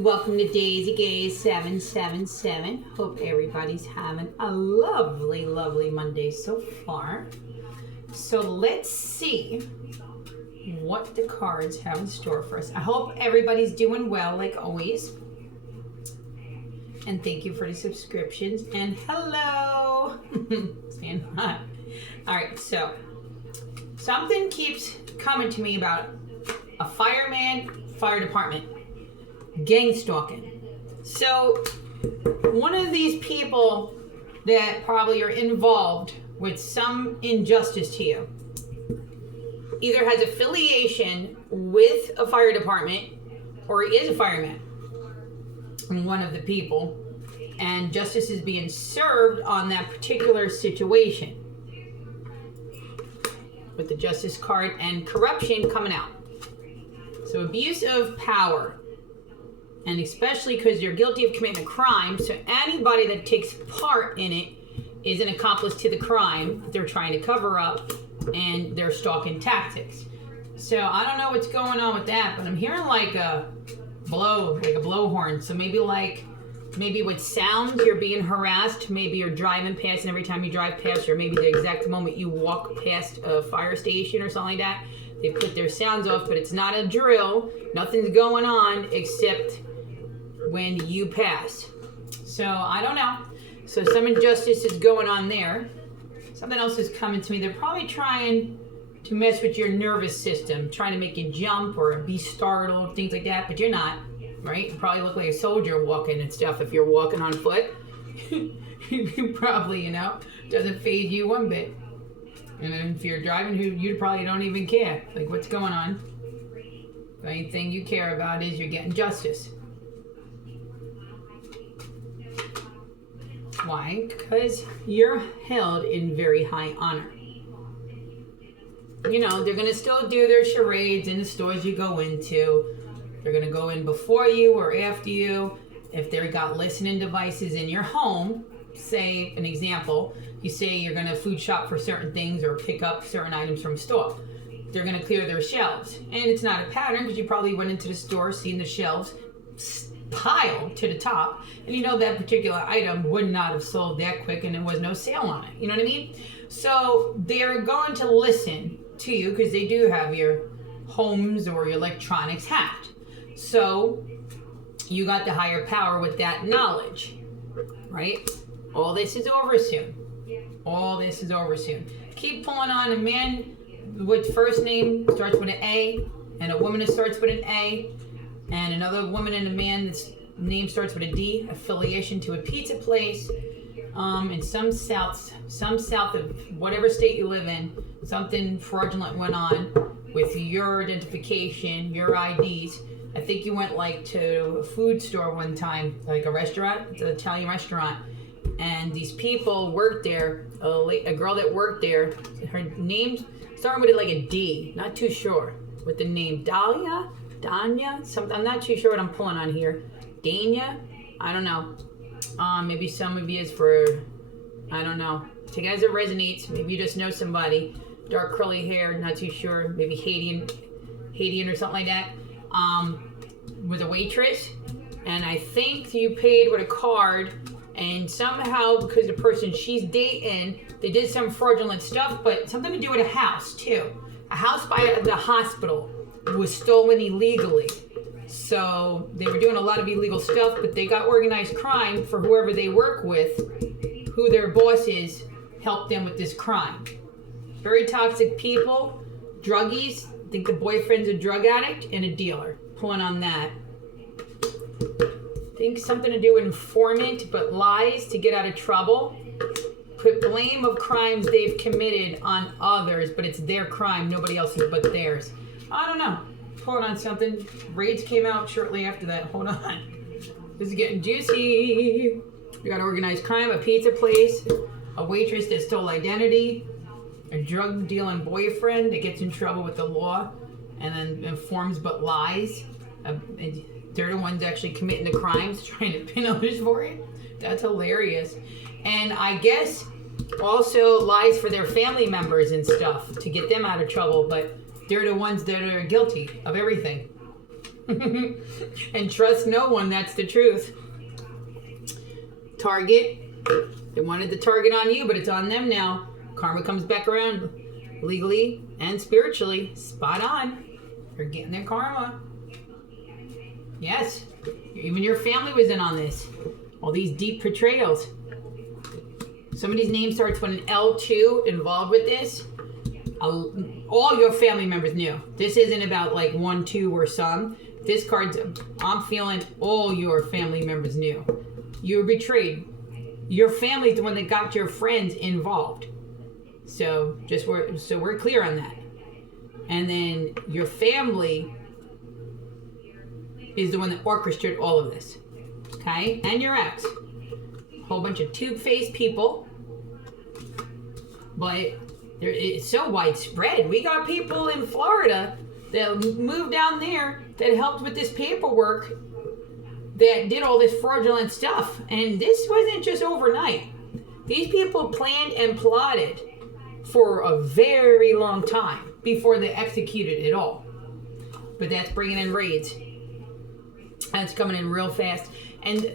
Welcome to Daisy Gaze 777. Hope everybody's having a lovely, lovely Monday so far. So let's see what the cards have in store for us. I hope everybody's doing well, like always. And thank you for the subscriptions. And hello! Saying hi. Alright, so something keeps coming to me about a fireman, fire department, gang stalking. So one of these people that probably are involved with some injustice to you either has affiliation with a fire department or is a fireman, one of the people, and justice is being served on that particular situation with the justice card and corruption coming out. So abuse of power, and especially because you're guilty of committing a crime, so anybody that takes part in it is an accomplice to the crime that they're trying to cover up, and they're stalking tactics. So I don't know what's going on with that, but I'm hearing like a blowhorn. So maybe with sounds you're being harassed. Maybe you're driving past, and every time you drive past, or maybe the exact moment you walk past a fire station or something like that, they put their sounds off, but it's not a drill. Nothing's going on except when you pass. So I don't know. So some injustice is going on there. Something else is coming to me. They're probably trying to mess with your nervous system, trying to make you jump or be startled, things like that, but you're not, right? You probably look like a soldier walking and stuff if you're walking on foot. You probably, doesn't faze you one bit. And then if you're driving, you probably don't even care. Like, what's going on? The only thing you care about is you're getting justice. Why? Because you're held in very high honor. They're going to still do their charades in the stores you go into. They're going to go in before you or after you. If they've got listening devices in your home, say an example, you say you're going to food shop for certain things or pick up certain items from a store. They're going to clear their shelves. And it's not a pattern because you probably went into the store, seen the shelves piled to the top, and that particular item would not have sold that quick and there was no sale on it. You know what I mean? So they're going to listen to you because they do have your homes or your electronics hacked. So you got the higher power with that knowledge, right? All this is over soon. All this is over soon. Keep pulling on a man with first name starts with an A, and a woman that starts with an A, and another woman and a man that's name starts with a D, affiliation to a pizza place, in some south of whatever state you live in, something fraudulent went on with your identification, your IDs. I think you went to a food store one time, like a restaurant, it's an Italian restaurant, and these people worked there, a girl that worked there, her name started with like a D, not too sure, with the name Danya, something, I'm not too sure what I'm pulling on here. Dania? I don't know. Maybe some of you is for, I don't know. To guys that resonates, maybe you just know somebody. Dark curly hair, not too sure. Maybe Haitian or something like that. Was a waitress. And I think you paid with a card. And somehow, because the person she's dating, they did some fraudulent stuff, but something to do with a house, too. A house by the hospital was stolen illegally. So they were doing a lot of illegal stuff, but they got organized crime for whoever they work with, who their boss is, helped them with this crime. Very toxic people, druggies. I think the boyfriend's a drug addict and a dealer. Pulling on that. I think something to do with informant, but lies to get out of trouble. Put blame of crimes they've committed on others, but it's their crime, nobody else's but theirs. I don't know. Pulling on something. Raids came out shortly after that. Hold on. This is getting juicy. We got organized crime, a pizza place, a waitress that stole identity, a drug dealing boyfriend that gets in trouble with the law and then informs but lies. They're the ones actually committing the crimes, trying to pin others for it. That's hilarious. And I guess also lies for their family members and stuff to get them out of trouble, but they're the ones that are guilty of everything. And trust no one, that's the truth. Target. They wanted the target on you, but it's on them now. Karma comes back around legally and spiritually. Spot on. They're getting their karma. Yes. Even your family was in on this. All these deep portrayals. Somebody's name starts with an L2 involved with this. All your family members knew. This isn't about like 1, 2, or some. This card's, I'm feeling all your family members knew. You were betrayed. Your family's the one that got your friends involved. So we're clear on that. And then your family is the one that orchestrated all of this. Okay? And your ex. Whole bunch of two-faced people. But it's so widespread. We got people in Florida that moved down there that helped with this paperwork, that did all this fraudulent stuff. And this wasn't just overnight. These people planned and plotted for a very long time before they executed it all. But that's bringing in raids. That's coming in real fast. And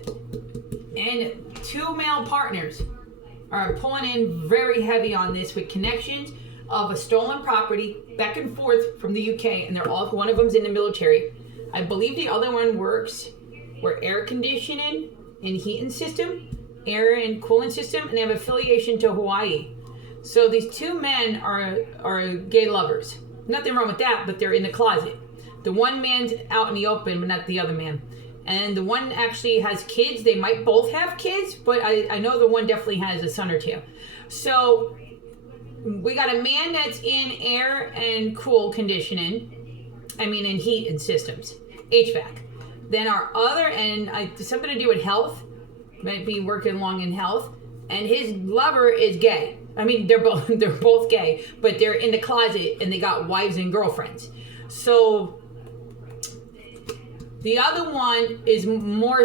2 male partners are pulling in very heavy on this with connections of a stolen property back and forth from the UK, and they're all, one of them's in the military. I believe the other one works where air conditioning and heating system, air and cooling system, and they have affiliation to Hawaii. So these 2 men are gay lovers. Nothing wrong with that, but they're in the closet. The one man's out in the open, but not the other man. And the one actually has kids. They might both have kids, but I know the one definitely has a son or 2. So we got a man that's in air and cool conditioning. In heat and systems, HVAC. Then our other, and something to do with health, might be working along in health. And his lover is gay. They're both gay, but they're in the closet and they got wives and girlfriends. So the other one is more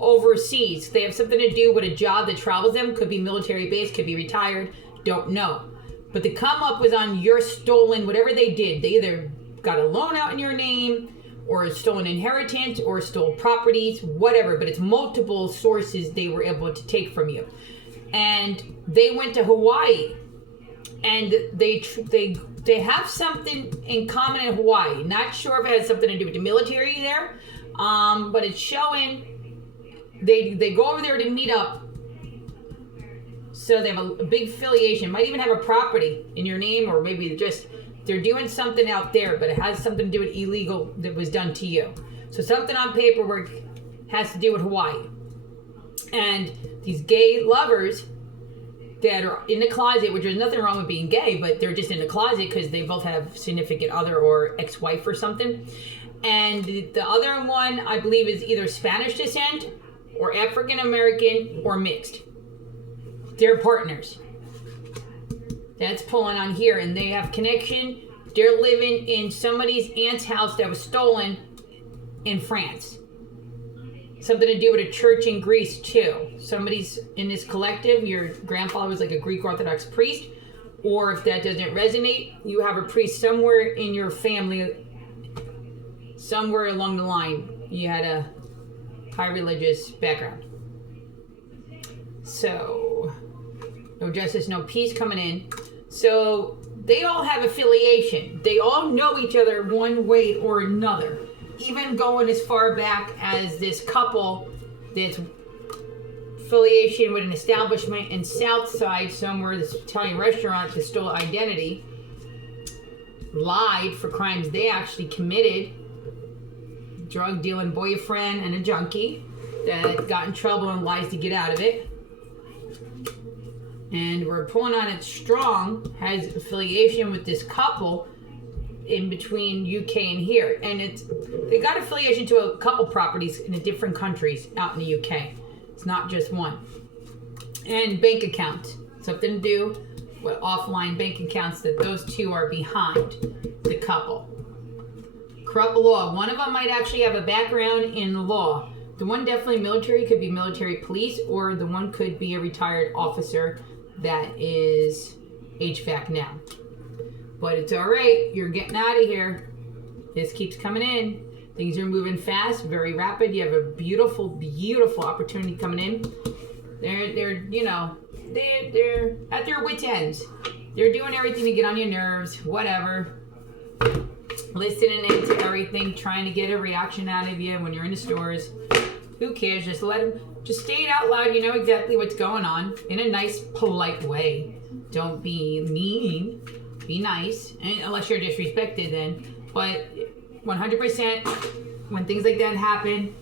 overseas. They have something to do with a job that travels them. Could be military base, could be retired. Don't know. But the come up was on your stolen, whatever they did. They either got a loan out in your name, or a stolen inheritance, or stole properties, whatever. But it's multiple sources they were able to take from you. And they went to Hawaii. And they have something in common in Hawaii. Not sure if it has something to do with the military there. But it's showing they go over there to meet up. So they have a big affiliation. Might even have a property in your name, or maybe just they're doing something out there, but it has something to do with illegal that was done to you. So something on paperwork has to do with Hawaii. And these gay lovers that are in the closet, which there's nothing wrong with being gay, but they're just in the closet because they both have significant other or ex-wife or something. And the other one, I believe, is either Spanish descent or African American or mixed. They're partners. That's pulling on here, and they have connection. They're living in somebody's aunt's house that was stolen in France. Something to do with a church in Greece too. Somebody's in this collective. Your grandfather was like a Greek Orthodox priest, or if that doesn't resonate, you have a priest somewhere in your family, somewhere along the line. You had a high religious background. So, no justice, no peace coming in. So they all have affiliation. They all know each other one way or another. Even going as far back as this couple that's affiliation with an establishment in Southside somewhere, this Italian restaurant that stole identity, lied for crimes they actually committed, drug dealing boyfriend and a junkie that got in trouble and lies to get out of it. And we're pulling on it strong, has affiliation with this couple in between UK and here. And they got affiliation to a couple properties in the different countries out in the UK. It's not just one. And bank accounts. Something to do with offline bank accounts that those two are behind the couple. Corrupt law. One of them might actually have a background in law. The one definitely military, could be military police, or the one could be a retired officer that is HVAC now. But it's all right. You're getting out of here. This keeps coming in. Things are moving fast, very rapid. You have a beautiful, beautiful opportunity coming in. They're at their wits' ends. They're doing everything to get on your nerves, whatever. Listening into everything, trying to get a reaction out of you when you're in the stores. Who cares? Just say it out loud. You know exactly what's going on in a nice, polite way. Don't be mean. Be nice, and unless you're disrespected then. But 100%, when things like that happen,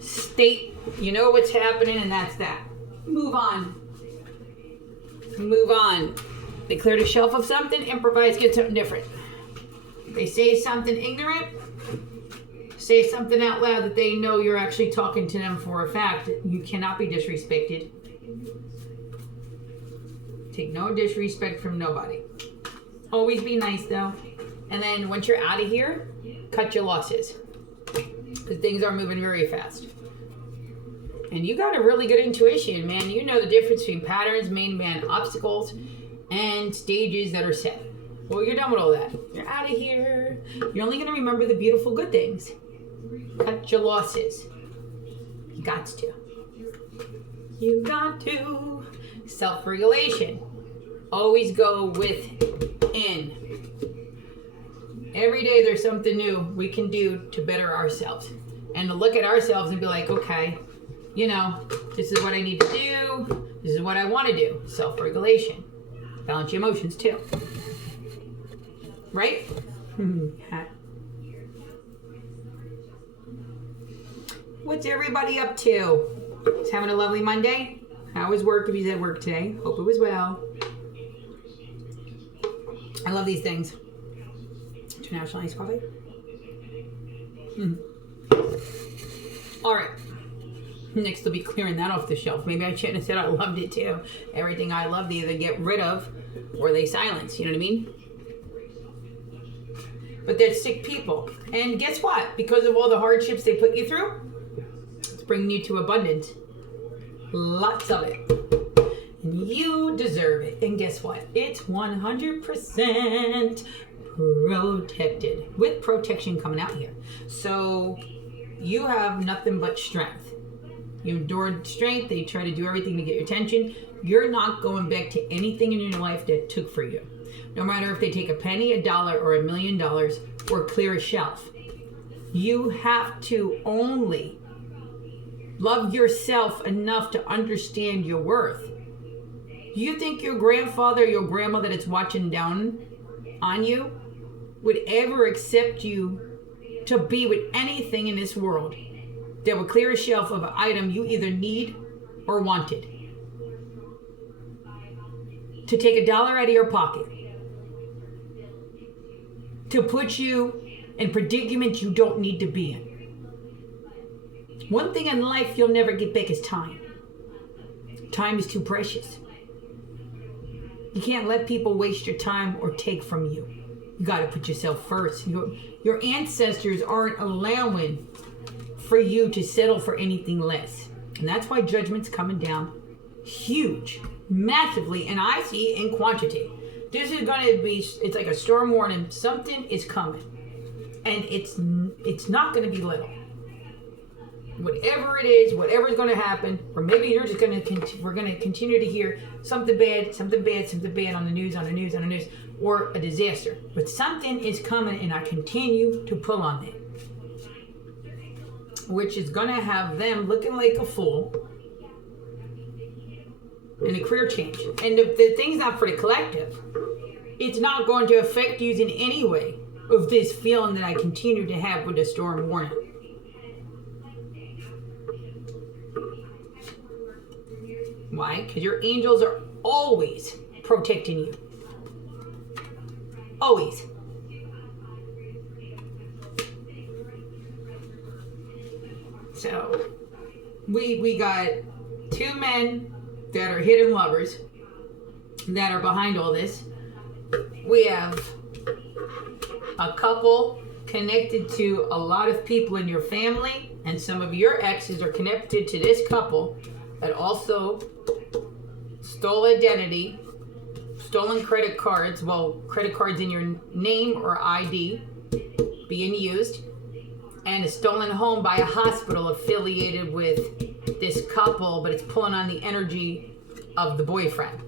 state, you know what's happening, and that's that. Move on. Move on. They cleared a shelf of something, improvise, get something different. They say something ignorant, say something out loud that they know you're actually talking to them for a fact. You cannot be disrespected. Take no disrespect from nobody. Always be nice though. And then once you're out of here, cut your losses. Because things are moving very fast. And you got a really good intuition, man. You know the difference between patterns, main man obstacles, and stages that are set. Well, you're done with all that. You're out of here. You're only going to remember the beautiful good things. Cut your losses. You got to. You got to. Self-regulation. Always go within. Every day there's something new we can do to better ourselves. And to look at ourselves and be like, okay, you know, this is what I need to do. This is what I want to do. Self-regulation. Balance your emotions too. Right? What's everybody up to? Just having a lovely Monday? How was work if he's at work today? Hope it was well. I love these things. International iced coffee. All right. Next, they'll be clearing that off the shelf. Maybe I shouldn't have said I loved it too. Everything I love, they either get rid of or they silence. You know what I mean? But they're sick people. And guess what? Because of all the hardships they put you through, it's bringing you to abundance. Lots of it. And you deserve it. And guess what? It's 100% protected. With protection coming out here. So you have nothing but strength. You endured strength. They try to do everything to get your attention. You're not going back to anything in your life that took for you. No matter if they take a penny, $1, or $1 million, or clear a shelf. You have to only love yourself enough to understand your worth. You think your grandfather or your grandmother that's watching down on you would ever accept you to be with anything in this world that would clear a shelf of an item you either need or wanted? To take $1 out of your pocket. To put you in predicaments you don't need to be in. One thing in life you'll never get back is time. Time is too precious. You can't let people waste your time or take from you. You got to put yourself first. Your ancestors aren't allowing for you to settle for anything less. And that's why judgment's coming down huge, massively, and I see in quantity. This is going to be, it's like a storm warning. Something is coming. And it's not going to be little. Whatever it is, whatever's going to happen, or maybe you're just going to, we're going to continue to hear something bad on the news, or a disaster. But something is coming, and I continue to pull on it. Which is going to have them looking like a fool. And a career change. And the thing's not for the collective. It's not going to affect you in any way of this feeling that I continue to have with the storm warning. Why? Because your angels are always protecting you. Always. So, we got two men that are hidden lovers that are behind all this. We have a couple connected to a lot of people in your family, and some of your exes are connected to this couple that also stole identity, stolen credit cards, credit cards in your name or ID being used, and a stolen home by a hospital affiliated with this couple, but it's pulling on the energy of the boyfriend.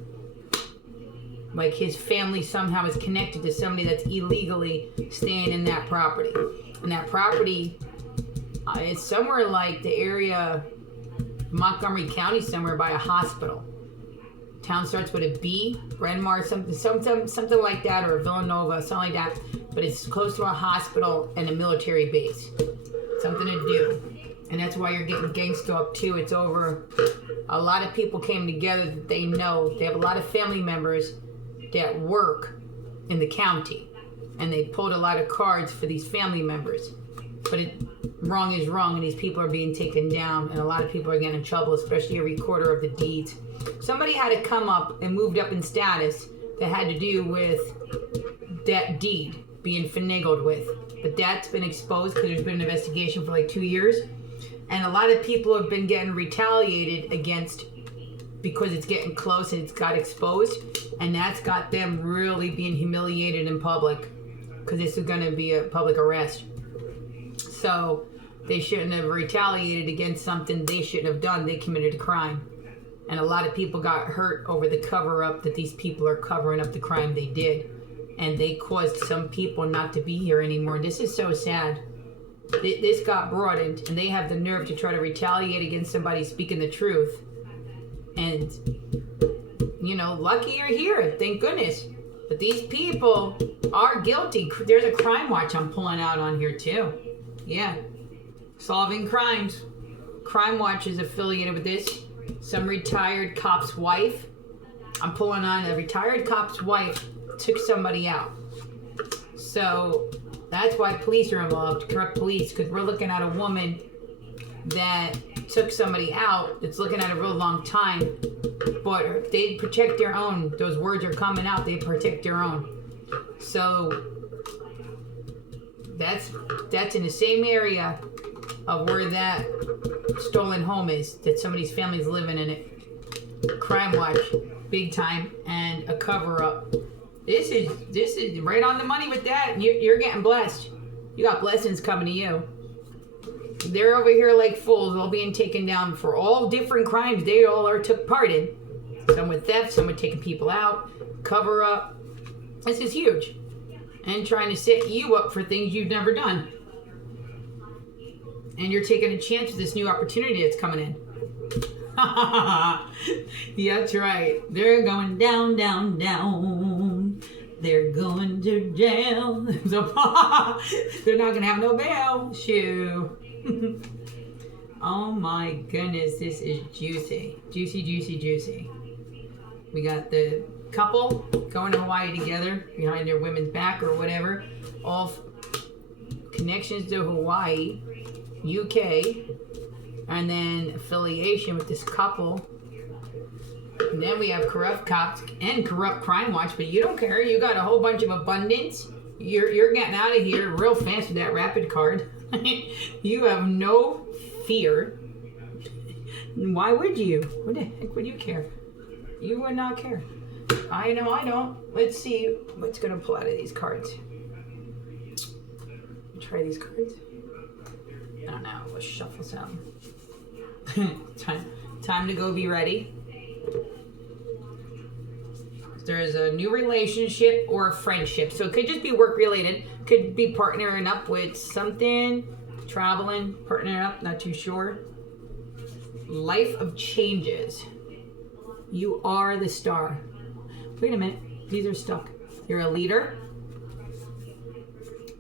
Like his family somehow is connected to somebody that's illegally staying in that property. And that property is somewhere like the area, Montgomery County, somewhere by a hospital. Town starts with a B, Bryn Mawr, something like that, or Villanova, something like that. But it's close to a hospital and a military base. Something to do. And that's why you're getting gang stalked too. It's over. A lot of people came together that they know. They have a lot of family members that work in the county. And they pulled a lot of cards for these family members. But wrong is wrong, and these people are being taken down. And a lot of people are getting in trouble, especially a recorder of the deeds. Somebody had to come up and moved up in status that had to do with that deed being finagled with. But that's been exposed because there's been an investigation for like 2 years. And a lot of people have been getting retaliated against because it's getting close and it's got exposed. And that's got them really being humiliated in public because this is going to be a public arrest. So they shouldn't have retaliated against something they shouldn't have done. They committed a crime. And a lot of people got hurt over the cover-up that these people are covering up the crime they did. And they caused some people not to be here anymore. This is so sad. This got broadened, and they have the nerve to try to retaliate against somebody speaking the truth. And, lucky you're here, thank goodness. But these people are guilty. There's a crime watch I'm pulling out on here, too. Yeah. Solving crimes. Crime Watch is affiliated with this. Some retired cop's wife. I'm pulling on a retired cop's wife took somebody out. So that's why police are involved, corrupt police, because we're looking at a woman that took somebody out that's looking at a real long time. But they protect their own. Those words are coming out. They protect their own. So that's in the same area of where that stolen home is, that somebody's family's living in it. Crime Watch, big time, and a cover-up. This is right on the money with that. You're getting blessed. You got blessings coming to you. They're over here like fools, all being taken down for all different crimes they all are took part in. Some with theft, some with taking people out, cover-up. This is huge. And trying to set you up for things you've never done. And you're taking a chance with this new opportunity that's coming in. Yeah, that's right. They're going down, down, down. They're going to jail. So, they're not going to have no bail. Shoo. Oh my goodness, this is juicy. Juicy, juicy, juicy. We got the couple going to Hawaii together behind their women's back or whatever. All connections to Hawaii, UK, and then affiliation with this couple. And then we have corrupt cops and corrupt Crime Watch, but you don't care. You got a whole bunch of abundance. You're getting out of here real fast with that rapid card. You have no fear. Why would you? What the heck would you care? You would not care. I know I don't. Let's see what's going to pull out of these cards. Try these cards. I don't know. Let's shuffle some. Time to go be ready. There's a new relationship or a friendship. So it could just be work related. Could be partnering up with something. Traveling, partnering up, not too sure. Life of changes. You are the star. Wait a minute. These are stuck. You're a leader.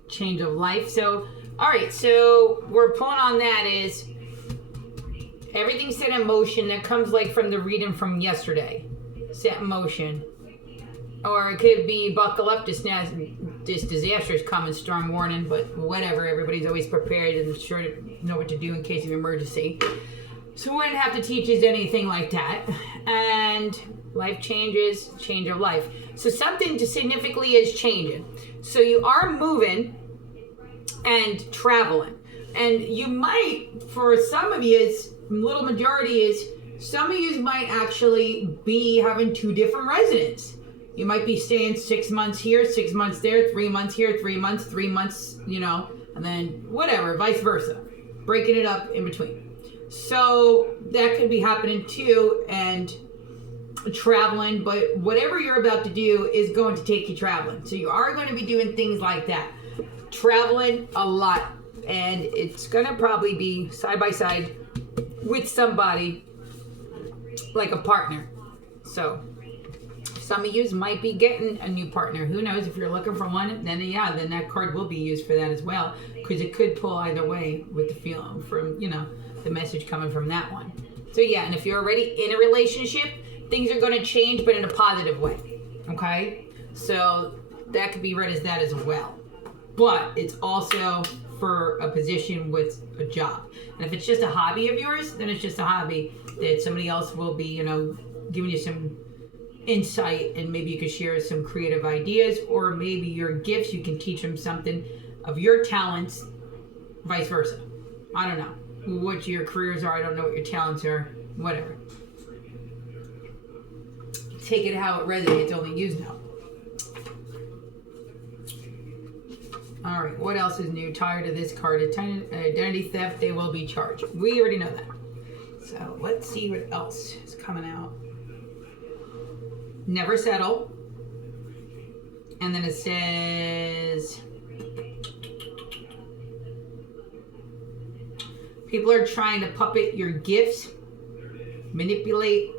Change of life. So, all right. So we're pulling on that is everything set in motion that comes like from the reading from yesterday. Set in motion. Or it could be buckle up, this disaster is coming, storm warning, but whatever. Everybody's always prepared and sure to know what to do in case of emergency. So we wouldn't have to teach us anything like that. And life changes, change of life. So something significantly is changing. So you are moving and traveling. And you might, for some of you, little majority is, some of you might actually be having two different residences. You might be staying 6 months here, 6 months there, 3 months here, 3 months, and then whatever, vice versa, breaking it up in between. So that could be happening too, and traveling, but whatever you're about to do is going to take you traveling. So you are going to be doing things like that, traveling a lot, and it's going to probably be side by side with somebody, like a partner. So some of you might be getting a new partner. Who knows? If you're looking for one, then that card will be used for that as well, because it could pull either way with the feeling from, the message coming from that one. So yeah, and if you're already in a relationship, things are going to change, but in a positive way. Okay? So that could be read as that as well. But it's also for a position with a job. And if it's just a hobby of yours, then it's just a hobby that somebody else will be, giving you some insight, and maybe you could share some creative ideas, or maybe your gifts, you can teach them something of your talents, vice versa. I don't know what your careers are. I don't know what your talents are. Whatever. Take it how it resonates, only you know. All right, what else is new? Tired of this card. Identity theft, they will be charged. We already know that. So let's see what else is coming out. Never settle. And then it says, people are trying to puppet your gifts, manipulate.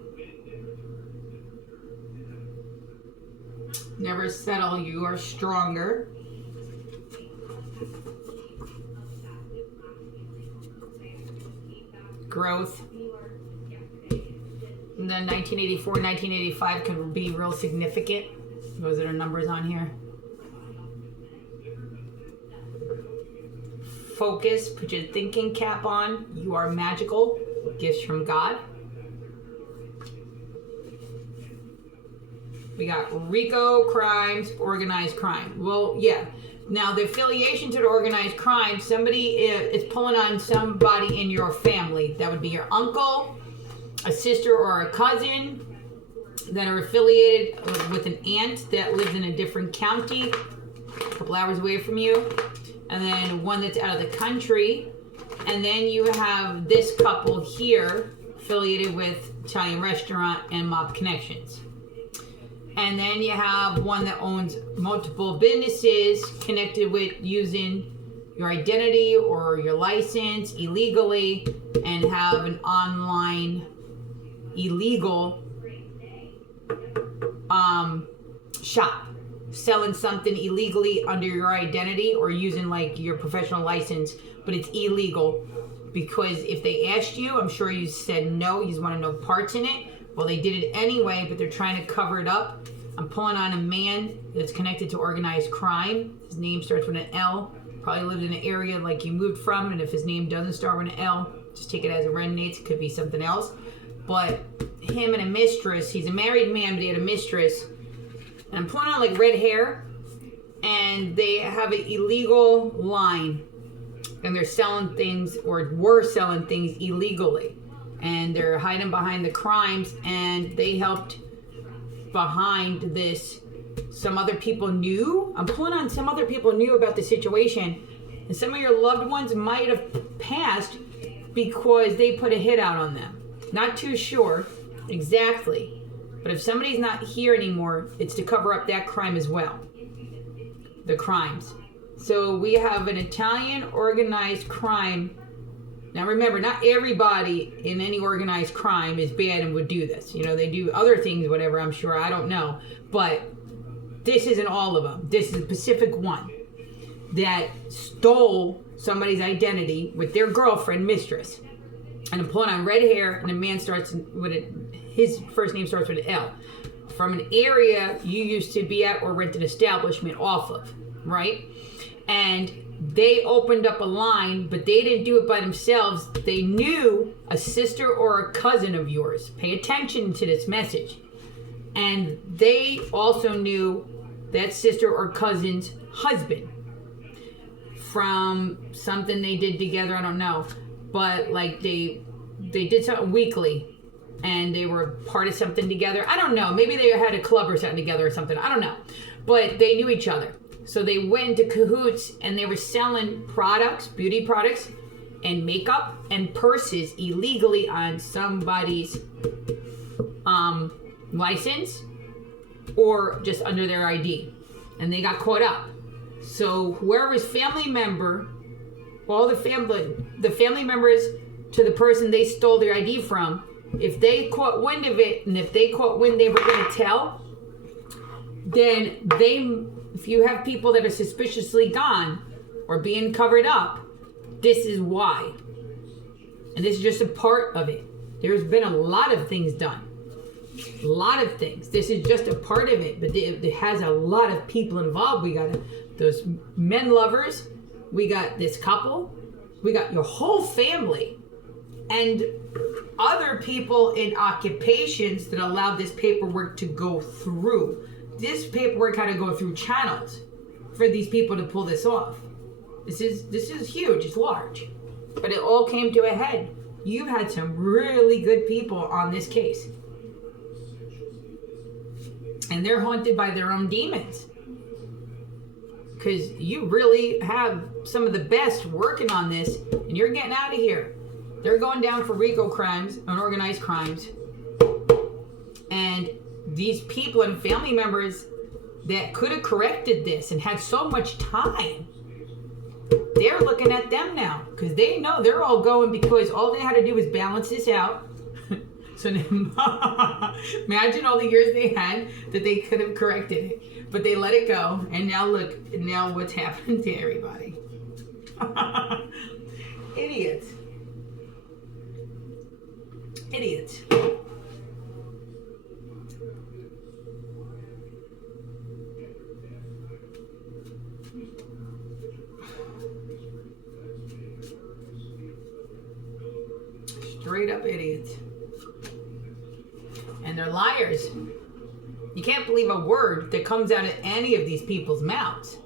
Never settle, you are stronger. Growth. And then 1984, 1985 can be real significant. Those are the numbers on here. Focus, put your thinking cap on. You are magical. Gifts from God. We got RICO crimes, organized crime. Well, yeah. Now, the affiliation to the organized crime, somebody is pulling on somebody in your family. That would be your uncle, a sister, or a cousin that are affiliated with an aunt that lives in a different county, a couple hours away from you. And then one that's out of the country. And then you have this couple here affiliated with Italian restaurant and mob connections. And then you have one that owns multiple businesses connected with using your identity or your license illegally, and have an online illegal shop selling something illegally under your identity or using like your professional license, but it's illegal because if they asked you, I'm sure you said no, you just want to know parts in it. Well, they did it anyway, but they're trying to cover it up. I'm pulling on a man that's connected to organized crime. His name starts with an L. Probably lived in an area like you moved from, and if his name doesn't start with an L, just take it as it resonates. It could be something else. But him and a mistress, he's a married man, but he had a mistress. And I'm pulling on like red hair, and they have an illegal line, and they're selling things, or were selling things illegally. And they're hiding behind the crimes, and they helped behind this. Some other people knew. I'm pulling on some other people knew about the situation, and some of your loved ones might have passed because they put a hit out on them. Not too sure exactly, but if somebody's not here anymore, it's to cover up that crime as well. The crimes. So we have an Italian organized crime. Now remember, not everybody in any organized crime is bad and would do this. They do other things, whatever, I'm sure. I don't know. But this isn't all of them. This is a specific one that stole somebody's identity with their girlfriend, mistress. And I'm pulling on red hair, and a man starts with his first name starts with an L. From an area you used to be at or rent an establishment off of, right? And they opened up a line, but they didn't do it by themselves. They knew a sister or a cousin of yours. Pay attention to this message. And they also knew that sister or cousin's husband from something they did together. I don't know. But like they did something weekly, and they were part of something together. I don't know. Maybe they had a club or something together or something. I don't know. But they knew each other. So they went into cahoots and they were selling products, beauty products, and makeup and purses illegally on somebody's license or just under their ID. And they got caught up. So whoever's family member, all the family members to the person they stole their ID from, if they caught wind of it, and if they caught wind they were going to tell, then if you have people that are suspiciously gone or being covered up, this is why. And this is just a part of it. There's been a lot of things done. A lot of things. This is just a part of it, but it has a lot of people involved. We got those men lovers. We got this couple. We got your whole family. And other people in occupations that allowed this paperwork to go through. This paperwork had to go through channels for these people to pull this off. This is huge. It's large. But it all came to a head. You've had some really good people on this case. And they're haunted by their own demons. Because you really have some of the best working on this, and you're getting out of here. They're going down for RICO crimes and organized crimes. And these people and family members that could have corrected this and had so much time, they're looking at them now because they know they're all going because all they had to do was balance this out. So imagine all the years they had that they could have corrected it, but they let it go. And now look, now what's happened to everybody. Idiots. Idiots. Straight up idiots. And they're liars. You can't believe a word that comes out of any of these people's mouths.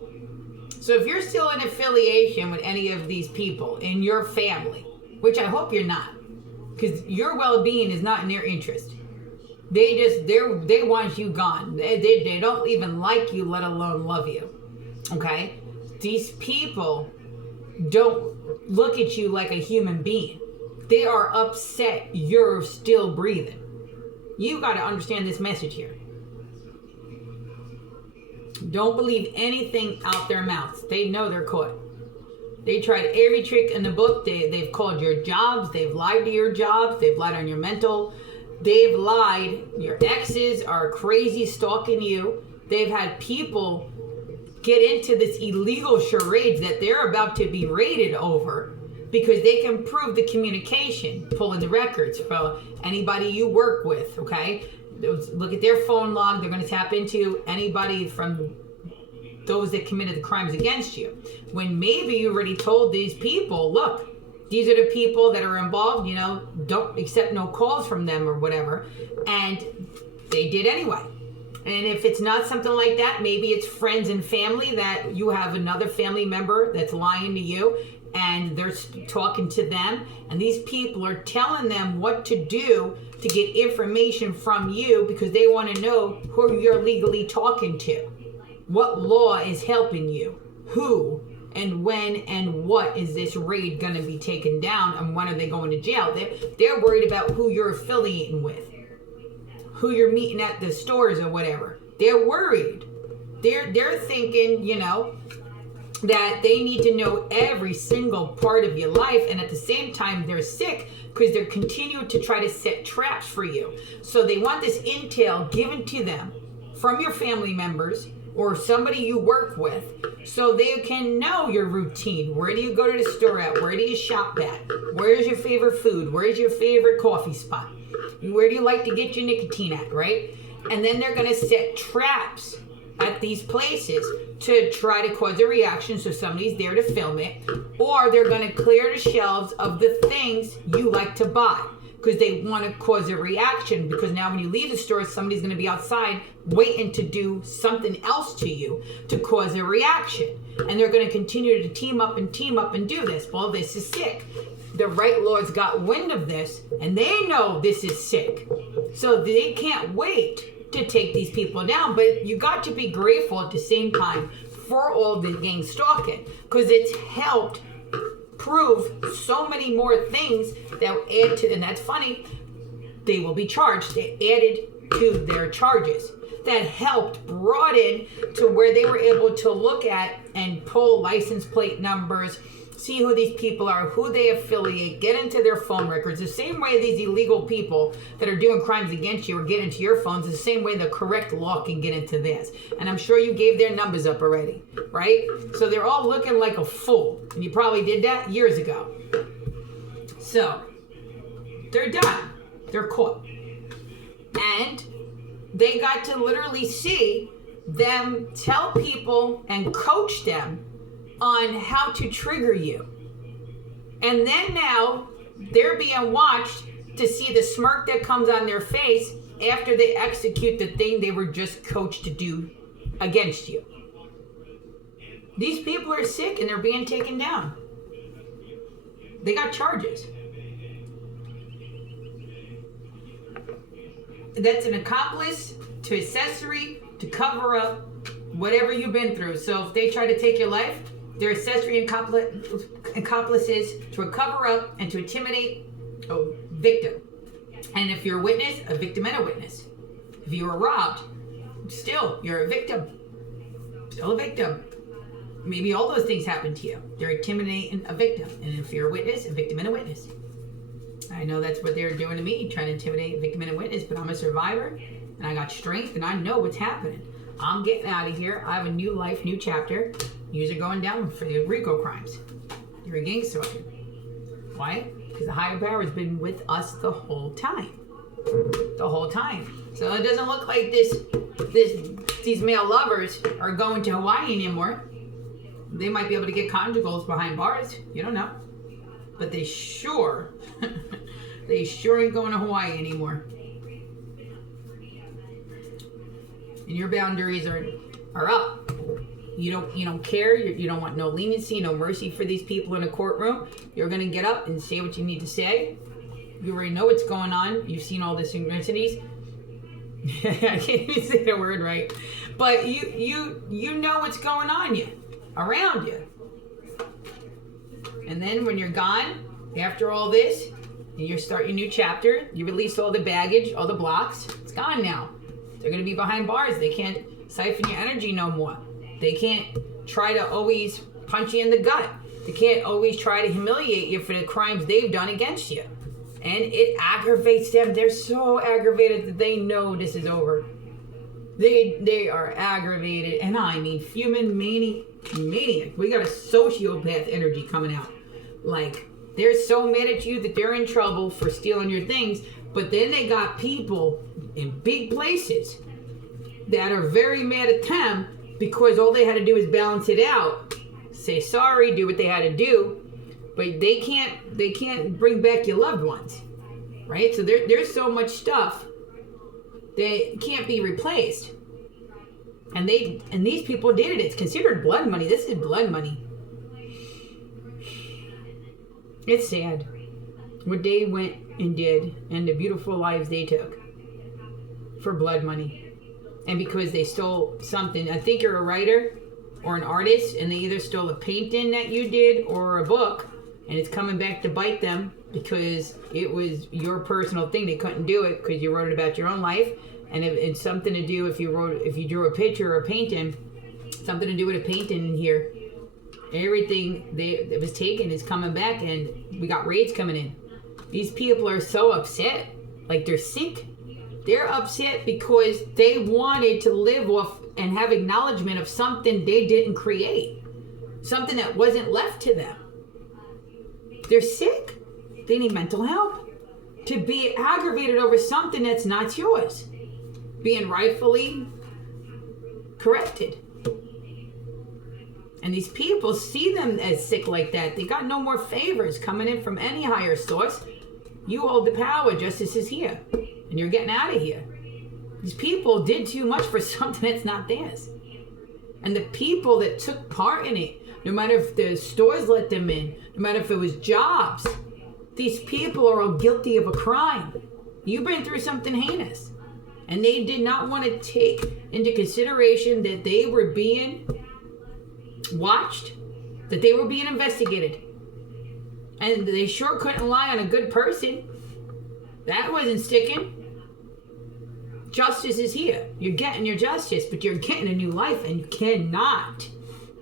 So if you're still in affiliation with any of these people in your family, which I hope you're not, because your well-being is not in their interest. They want you gone. They don't even like you, let alone love you. Okay? These people don't look at you like a human being. They are upset you're still breathing. You got to understand this message here. Don't believe anything out their mouths. They know they're caught. They tried every trick in the book. They've called your jobs. They've lied to your jobs. They've lied on your mental. They've lied. Your exes are crazy stalking you. They've had people get into this illegal charades that they're about to be raided over because they can prove the communication, pulling the records from anybody you work with, okay? Look at their phone log. They're going to tap into anybody from those that committed the crimes against you. When maybe you already told these people, look, these are the people that are involved, don't accept no calls from them or whatever. And they did anyway. And if it's not something like that, maybe it's friends and family that you have another family member that's lying to you and they're talking to them. And these people are telling them what to do to get information from you because they want to know who you're legally talking to. What law is helping you? Who and when and what is this raid going to be taken down and when are they going to jail? They're worried about who you're affiliating with, who you're meeting at the stores or whatever. They're worried. They're thinking, that they need to know every single part of your life, and at the same time they're sick because they're continuing to try to set traps for you. So they want this intel given to them from your family members or somebody you work with so they can know your routine. Where do you go to the store at? Where do you shop at? Where's your favorite food? Where's your favorite coffee spot? Where do you like to get your nicotine at, right? And then they're going to set traps at these places to try to cause a reaction so somebody's there to film it, or they're going to clear the shelves of the things you like to buy because they want to cause a reaction, because now when you leave the store somebody's going to be outside waiting to do something else to you to cause a reaction, and they're going to continue to team up and do this. Well, this is sick. The right lords got wind of this and they know this is sick, so they can't wait to take these people down. But you got to be grateful at the same time for all the gang stalking, because it's helped prove so many more things that add to, and that's funny, they will be charged. They added to their charges. That helped broaden to where they were able to look at and pull license plate numbers, see who these people are, who they affiliate, get into their phone records. The same way these illegal people that are doing crimes against you or get into your phones is the same way the correct law can get into theirs. And I'm sure you gave their numbers up already, right? So they're all looking like a fool. And you probably did that years ago. So they're done. They're caught. And they got to literally see them tell people and coach them on how to trigger you. And then now they're being watched to see the smirk that comes on their face after they execute the thing they were just coached to do against you. These people are sick and they're being taken down. They got charges. That's an accomplice to accessory to cover up whatever you've been through. So if they try to take your life, they're accessory accomplices to a cover up and to intimidate a victim. And if you're a witness, a victim and a witness. If you were robbed, still, you're a victim. Still a victim. Maybe all those things happen to you. They're intimidating a victim. And if you're a witness, a victim and a witness. I know that's what they're doing to me, trying to intimidate a victim and a witness, but I'm a survivor, and I got strength, and I know what's happening. I'm getting out of here. I have a new life, new chapter. You're going down for the RICO crimes. You're a gang stalker. Why? Because the higher power has been with us the whole time. The whole time. So it doesn't look like these male lovers are going to Hawaii anymore. They might be able to get conjugals behind bars. You don't know. But they sure ain't going to Hawaii anymore. And your boundaries are up. You don't care. You don't want no leniency, no mercy for these people in a courtroom. You're gonna get up and say what you need to say. You already know what's going on. You've seen all the synchronicities. I can't even say the word right. But you know what's going on around you. And then when you're gone, after all this, and you start your new chapter, you release all the baggage, all the blocks, it's gone now. They're going to be behind bars. They can't siphon your energy no more. They can't try to always punch you in the gut. They can't always try to humiliate you for the crimes they've done against you. And it aggravates them. They're so aggravated that they know this is over. They are aggravated, and I mean human maniac. We got a sociopath energy coming out. Like, they're so mad at you that they're in trouble for stealing your things, but then they got people in big places that are very mad at them because all they had to do is balance it out, say sorry, do what they had to do, but they can't bring back your loved ones, right? So there's so much stuff that can't be replaced. And these people did it. It's considered blood money. This is blood money. It's sad what they went and did and the beautiful lives they took for blood money. And because they stole something. I think you're a writer or an artist and they either stole a painting that you did or a book, and it's coming back to bite them because it was your personal thing. They couldn't do it because you wrote it about your own life. And it's something to do if you drew a picture or a painting, something to do with a painting in here. Everything that was taken is coming back, and we got raids coming in. These people are so upset, like they're sick. They're upset because they wanted to live off and have acknowledgement of something they didn't create, something that wasn't left to them. They're sick. They need mental help. To be aggravated over something that's not yours, being rightfully corrected. And these people see them as sick like that. They got no more favors coming in from any higher source. You hold the power. Justice is here. And you're getting out of here. These people did too much for something that's not theirs. And the people that took part in it, no matter if the stores let them in, no matter if it was jobs, these people are all guilty of a crime. You've been through something heinous. And they did not want to take into consideration that they were being watched that they were being investigated. And they sure couldn't lie on a good person. That wasn't sticking. Justice is here. You're getting your justice, but you're getting a new life, and you cannot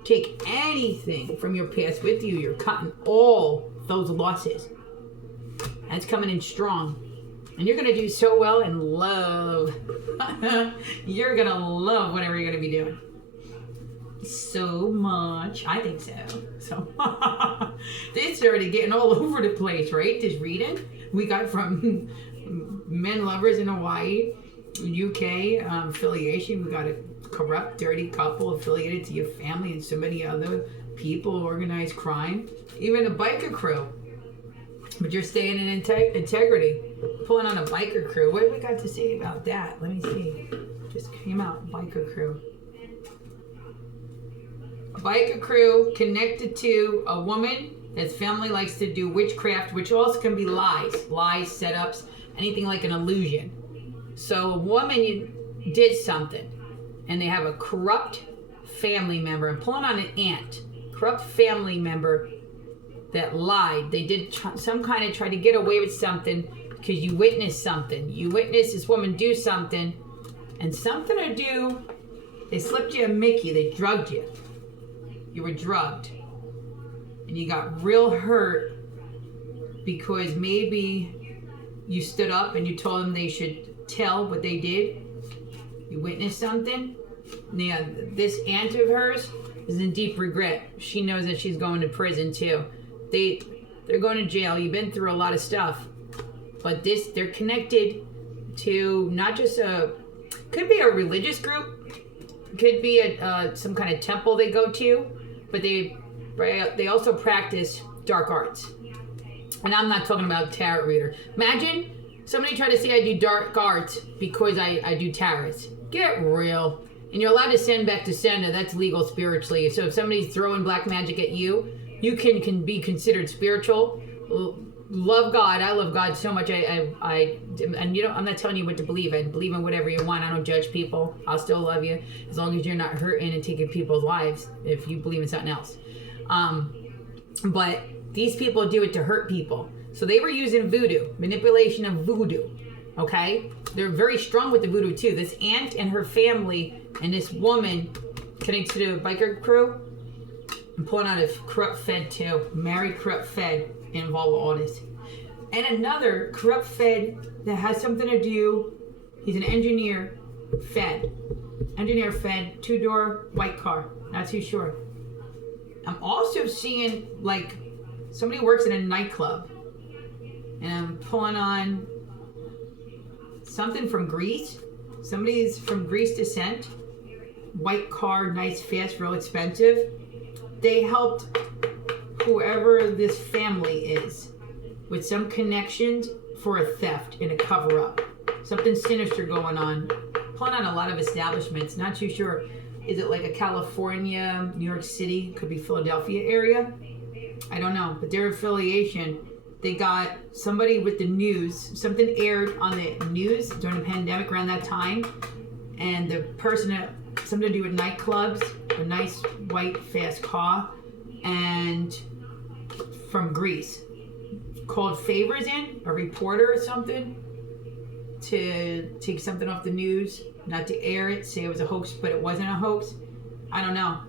take anything from your past with you. You're cutting all those losses. That's coming in strong. And you're going to do so well in love. You're going to love whatever you're going to be doing. So much. I think so. So this is already getting all over the place, right? This reading we got from Men Lovers in Hawaii, UK affiliation. We got a corrupt, dirty couple affiliated to your family and so many other people, organized crime, even a biker crew. But you're staying in integrity. Pulling on a biker crew. What have we got to say about that? Let me see. Just came out. Biker crew. A biker crew connected to a woman that's family likes to do witchcraft, which also can be lies, setups, anything like an illusion. So a woman did something, and they have a corrupt family member. I'm pulling on an aunt. Corrupt family member that lied. They did some kind of try to get away with something because you witnessed something. You witnessed this woman do something, and something to do, they slipped you a Mickey. They drugged you. You were drugged. And you got real hurt because maybe you stood up and you told them they should tell what they did. You witnessed something. Yeah, this aunt of hers is in deep regret. She knows that she's going to prison too. They're going to jail. You've been through a lot of stuff. But they're connected to not just could be a religious group. Could be some kind of temple they go to. But they also practice dark arts. And I'm not talking about tarot reader. Imagine somebody tried to say I do dark arts because I do tarots. Get real. And you're allowed to send back to sender. That's legal spiritually. So if somebody's throwing black magic at you, you can be considered spiritual. Love God. I love God so much. And I'm not telling you what to believe. I believe in whatever you want. I don't judge people. I'll still love you as long as you're not hurting and taking people's lives if you believe in something else. But these people do it to hurt people. So they were using voodoo, manipulation of voodoo. Okay? They're very strong with the voodoo too. This aunt and her family and this woman connected to the biker crew. I'm pulling out a corrupt Fed too. Married corrupt Fed involved with all this. And another corrupt Fed that has something to do, he's an engineer Fed. Engineer Fed, 2-door white car. Not too sure. I'm also seeing like somebody works in a nightclub. And I'm pulling on something from Greece. Somebody's from Greece descent. White car, nice, fast, real expensive. They helped whoever this family is with some connections for a theft and a cover-up. Something sinister going on. Pulling on a lot of establishments. Not too sure. Is it like a California, New York City, could be Philadelphia area? I don't know. But their affiliation, they got somebody with the news. Something aired on the news during the pandemic around that time. And the person had something to do with nightclubs, a nice white fast car, and from Greece. Called favors in, a reporter or something, to take something off the news, not to air it, say it was a hoax, but it wasn't a hoax. I don't know.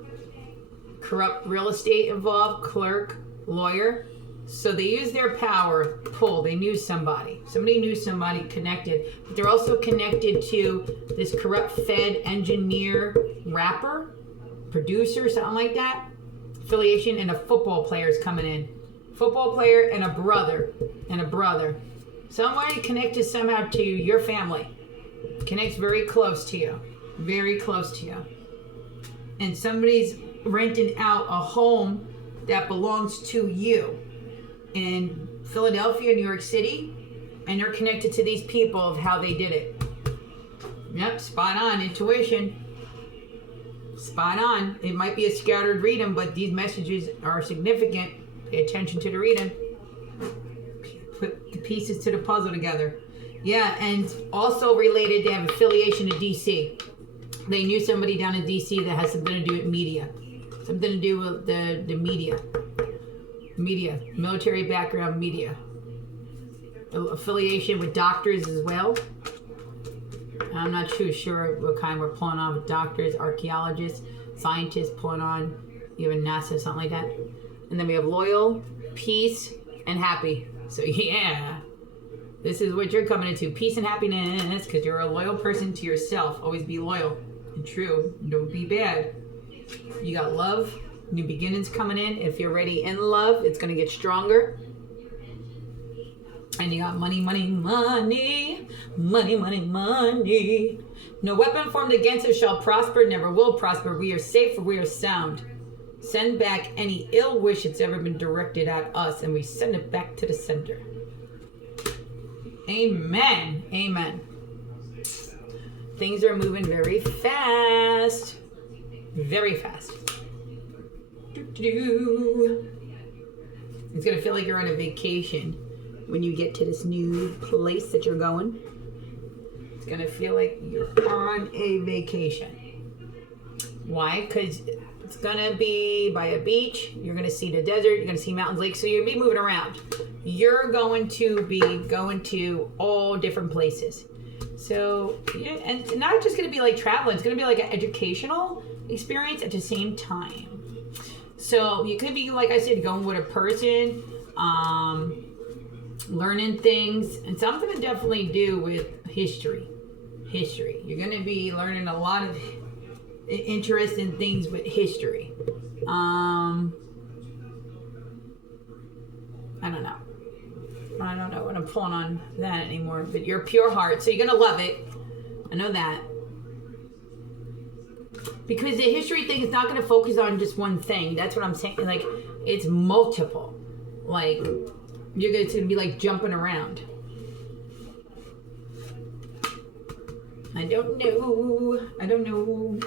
Corrupt real estate involved, clerk, lawyer. So they used their power, pull. They knew somebody. Somebody knew somebody connected. But they're also connected to this corrupt Fed engineer, rapper, producer, something like that. Affiliation, and a football player is coming in. Football player and a brother. Somebody connected somehow to your family. Connects very close to you. Very close to you. And somebody's renting out a home that belongs to you in Philadelphia, New York City, and they're connected to these people of how they did it. Yep, spot on, intuition. Spot on. It might be a scattered reading, but these messages are significant. Pay attention to the reading. Put the pieces to the puzzle together. Yeah, and also related, they have affiliation to DC. They knew somebody down in DC that has something to do with media. Something to do with the media, military background media. Affiliation with doctors as well. I'm not too sure what kind we're pulling on with doctors, archaeologists, scientists pulling on, even NASA, something like that. And then we have loyal, peace, and happy. So yeah, this is what you're coming into. Peace and happiness, because you're a loyal person to yourself. Always be loyal and true. Don't be bad. You got love, new beginnings coming in. If you're already in love, it's going to get stronger. And you got money, money, money, money, money, money. No weapon formed against us shall prosper, never will prosper. We are safe, for we are sound. Send back any ill wish that's ever been directed at us, and we send it back to the center. Amen. Amen. Things are moving very fast. Very fast. It's going to feel like you're on a vacation when you get to this new place that you're going. It's going to feel like you're on a vacation. Why? Because it's going to be by a beach. You're going to see the desert. You're going to see mountains, lakes. So you'll be moving around. You're going to be going to all different places. So, yeah, and not just going to be like traveling. It's going to be like an educational experience at the same time. So you could be, like I said, going with a person, learning things, and something to definitely do with history. You're going to be learning a lot of interesting things with history. I don't know what I'm pulling on that anymore, but you're pure heart, so you're going to love it. I know that. Because the history thing is not going to focus on just one thing. That's what I'm saying. Like, it's multiple. Like, you're going to be like jumping around. I don't know.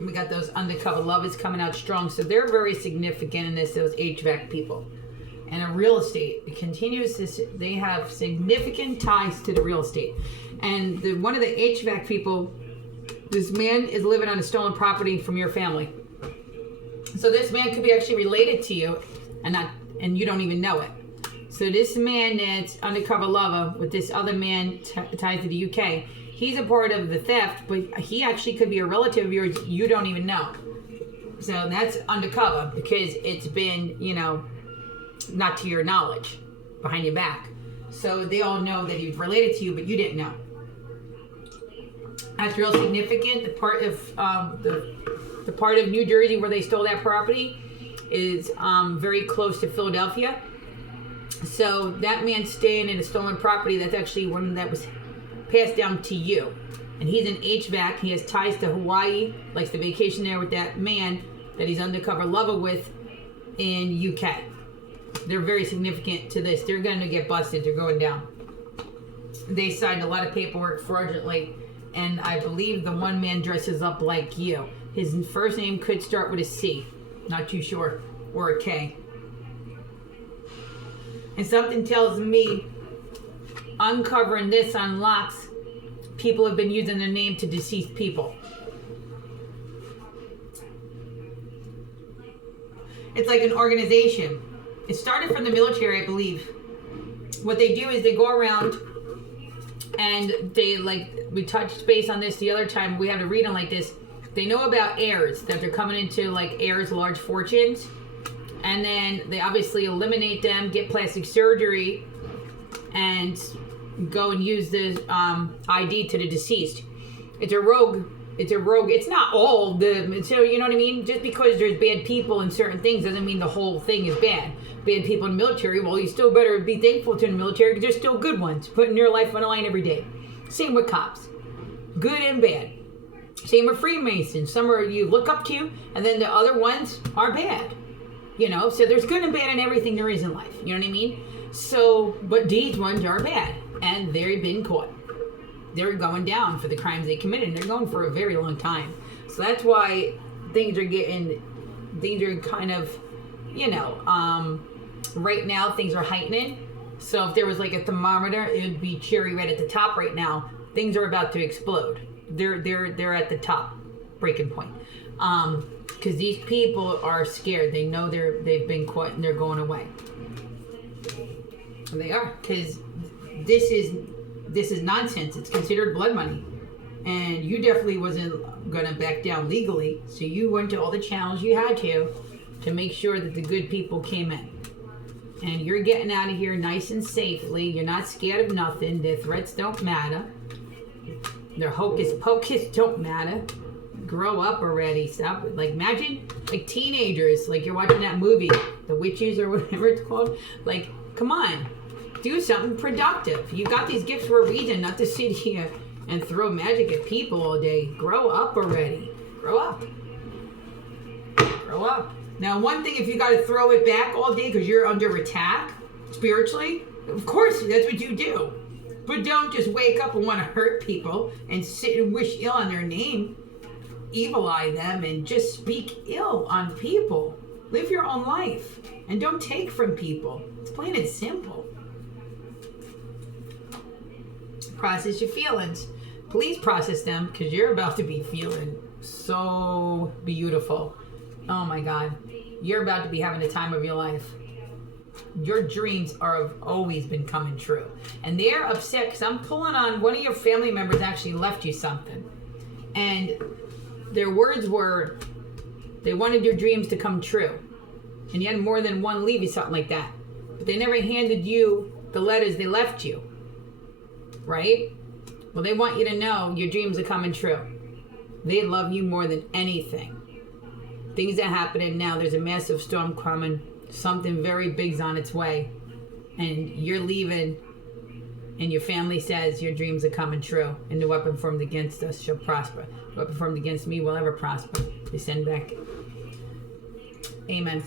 We got those undercover lovers coming out strong. So they're very significant in this, those HVAC people. And in real estate, it continues this. They have significant ties to the real estate. And one of the HVAC people, this man is living on a stolen property from your family. So this man could be actually related to you, and you don't even know it. So this man that's undercover lover with this other man tied to the UK, he's a part of the theft, but he actually could be a relative of yours you don't even know. So that's undercover because it's been, not to your knowledge, behind your back. So they all know that he's related to you, but you didn't know. That's real significant. The part of the part of New Jersey where they stole that property is very close to Philadelphia. So that man's staying in a stolen property that's actually one that was passed down to you. And he's an HVAC. He has ties to Hawaii, likes to vacation there with that man that he's undercover lover with in UK. They're very significant to this. They're going to get busted. They're going down. They signed a lot of paperwork fraudulently. And I believe the one man dresses up like you. His first name could start with a C. Not too sure. Or a K. And something tells me uncovering this unlocks people have been using their name to deceased people. It's like an organization. It started from the military, I believe. What they do is they go around and they, we touched base on this the other time. We had a reading like this. They know about heirs, that they're coming into heirs, large fortunes. And then they obviously eliminate them, get plastic surgery, and go and use the ID to the deceased. It's a rogue. It's not all so you know what I mean? Just because there's bad people in certain things doesn't mean the whole thing is bad. Bad people in the military, well, you still better be thankful to the military because there's still good ones putting their life on the line every day. Same with cops. Good and bad. Same with Freemasons. Some are you look up to, and then the other ones are bad. So there's good and bad in everything there is in life. You know what I mean? So, but these ones are bad, and they've been caught. They're going down for the crimes they committed, and they're going for a very long time. So that's why things are kind of, right now things are heightening. So if there was a thermometer, it would be cherry red at the top right now. Things are about to explode. They're at the top, breaking point. Because these people are scared. They know they've been caught and they're going away. And they are, because this is nonsense. It's considered blood money, and you definitely wasn't gonna back down legally. So you went to all the channels you had to make sure that the good people came in. And you're getting out of here nice and safely. You're not scared of nothing. Their threats don't matter. Their hocus pocus don't matter. Grow up already. Stop it. Like, imagine, like, teenagers, like you're watching that movie, The Witches or whatever it's called. Like, come on. Do something productive. You got these gifts for a reason, not to sit here and throw magic at people all day. Grow up already. Grow up. Grow up. Now, one thing, if you got to throw it back all day because you're under attack spiritually, of course, that's what you do. But don't just wake up and want to hurt people and sit and wish ill on their name, evil eye them, and just speak ill on people. Live your own life and don't take from people. It's plain and simple. Process your feelings. Please process them, because you're about to be feeling so beautiful. Oh my God. You're about to be having the time of your life. Your dreams have always been coming true. And they're upset because I'm pulling on one of your family members actually left you something. And their words were, they wanted your dreams to come true. And you had more than one leave you something like that. But they never handed you the letters they left you. Right? Well, they want you to know your dreams are coming true. They love you more than anything. Things that are happening now, there's a massive storm coming. Something very big's on its way. And you're leaving. And your family says your dreams are coming true. And the weapon formed against us shall prosper. The weapon formed against me will ever prosper. They send back. Amen.